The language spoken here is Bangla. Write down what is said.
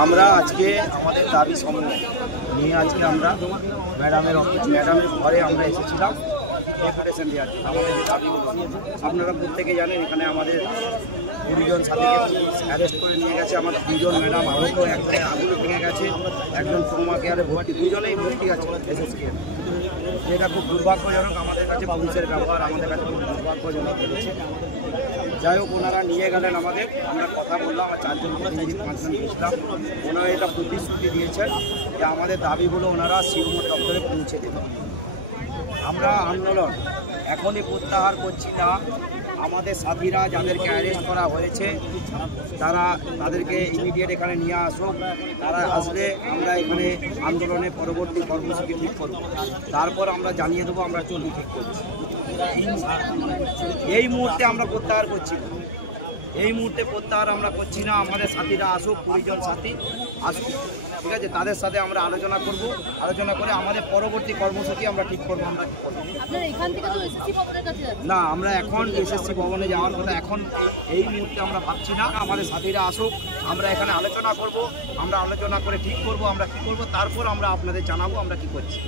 আমরা আজকে আমাদের দাবি সম্মেলন নিয়ে আজকে আমরা ম্যাডামের ঘরে আমরা এসেছিলাম ডেপুটেশন দেওয়ার জন্য। আমাদের যে দাবিগুলো আপনারা প্রত্যেকে জানেন, এখানে আমাদের 20 জন সাথীকে অ্যারেস্ট করে নিয়ে গেছে। আমাদের 2 জন ম্যাডাম আহত, একজনের আগুনে ভেঙে গেছে, একজন ট্রমা কেয়ারে ভর্তি, 2 জনেই ভর্তি আছে এসএসকে। যেটা খুব দুর্ভাগ্যজনক, আমাদের কাছে পুলিশের ব্যবহার আমাদের কাছে খুব দুর্ভাগ্যজনক হয়েছে। যাই হোক, ওনারা নিয়ে গেলেন আমাদের, আমরা কথা বললাম, আমার 4 জন প্রতিনিধি 5 জন গেছিলাম। ওনারা এটা প্রতিশ্রুতি দিয়েছেন যে আমাদের দাবিগুলো ওনারা শিবমোড় দপ্তরে পৌঁছে দেবেন। আমরা আন্দোলন এখনই প্রত্যাহার করছি না। আমাদের সাথীরা যাদেরকে অ্যারেস্ট করা হয়েছে তাদেরকে ইমিডিয়েট এখানে নিয়ে আসুক। তারা আসলে আমরা এখানে আন্দোলনে পরবর্তী কর্মসূচি ঠিক করব, তারপর আমরা জানিয়ে দেবো আমরা চলবি ঠিক করছি। এই মুহূর্তে আমরা প্রত্যাহার করছি না, এই মুহূর্তে প্রত্যাহার আমরা করছি না। আমাদের সাথীরা আসুক, 20 জন সাথী আসুক, ঠিক আছে? তাদের সাথে আমরা আলোচনা করব, আলোচনা করে আমাদের পরবর্তী কর্মসূচি আমরা ঠিক করবো। আমরা ঠিক করবো না, আমরা এখন এসএসসি ভবনে যাওয়ার কথা এখন এই মুহূর্তে আমরা ভাবছি না। আমাদের সাথীরা আসুক, আমরা এখানে আলোচনা করব, আমরা আলোচনা করে ঠিক করব আমরা কী করব, তারপর আমরা আপনাদের জানাবো আমরা কী করছি।